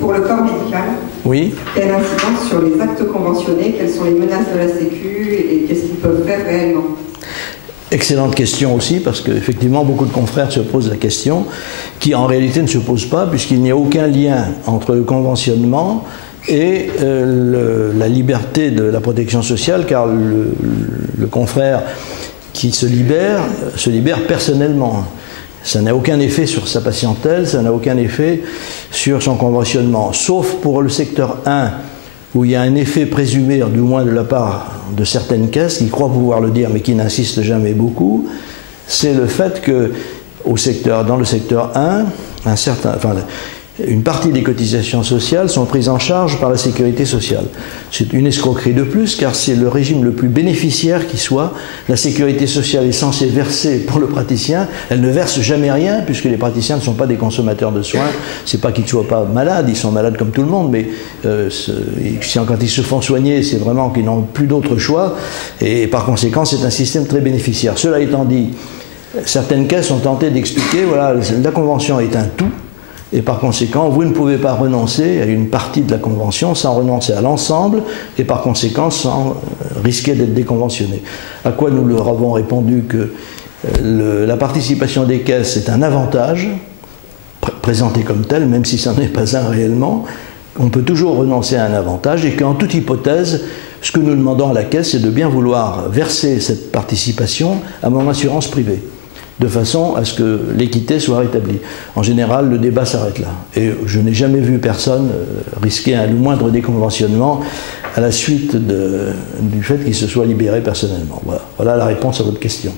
Pour le corps médical, oui. Quelle incidence sur les actes conventionnés? Quelles sont les menaces de la Sécu et qu'est-ce qu'ils peuvent faire réellement? Excellente question aussi, parce qu'effectivement, beaucoup de confrères se posent la question, qui en réalité ne se pose pas, puisqu'il n'y a aucun lien entre le conventionnement et la liberté de la protection sociale, car le confrère qui se libère personnellement. Ça n'a aucun effet sur sa patientèle, ça n'a aucun effet sur son conventionnement, sauf pour le secteur 1, où il y a un effet présumé, du moins de la part de certaines caisses, qui croient pouvoir le dire, mais qui n'insistent jamais beaucoup, c'est le fait que dans le secteur 1, une partie des cotisations sociales sont prises en charge par la sécurité sociale. C'est une escroquerie de plus, car c'est le régime le plus bénéficiaire qui soit. La sécurité sociale est censée verser pour le praticien. Elle ne verse jamais rien, puisque les praticiens ne sont pas des consommateurs de soins. C'est pas qu'ils ne soient pas malades, ils sont malades comme tout le monde, mais quand ils se font soigner, c'est vraiment qu'ils n'ont plus d'autre choix. Et par conséquent, c'est un système très bénéficiaire. Cela étant dit, certaines caisses ont tenté d'expliquer, voilà, la convention est un tout. Et par conséquent, vous ne pouvez pas renoncer à une partie de la convention sans renoncer à l'ensemble et par conséquent sans risquer d'être déconventionné. À quoi nous leur avons répondu que la participation des caisses est un avantage, présenté comme tel, même si ça n'est pas un réellement. On peut toujours renoncer à un avantage et qu'en toute hypothèse, ce que nous demandons à la caisse, c'est de bien vouloir verser cette participation à mon assurance privée, de façon à ce que l'équité soit rétablie. En général, le débat s'arrête là. Et je n'ai jamais vu personne risquer le moindre déconventionnement à la suite du fait qu'il se soit libéré personnellement. Voilà la réponse à votre question.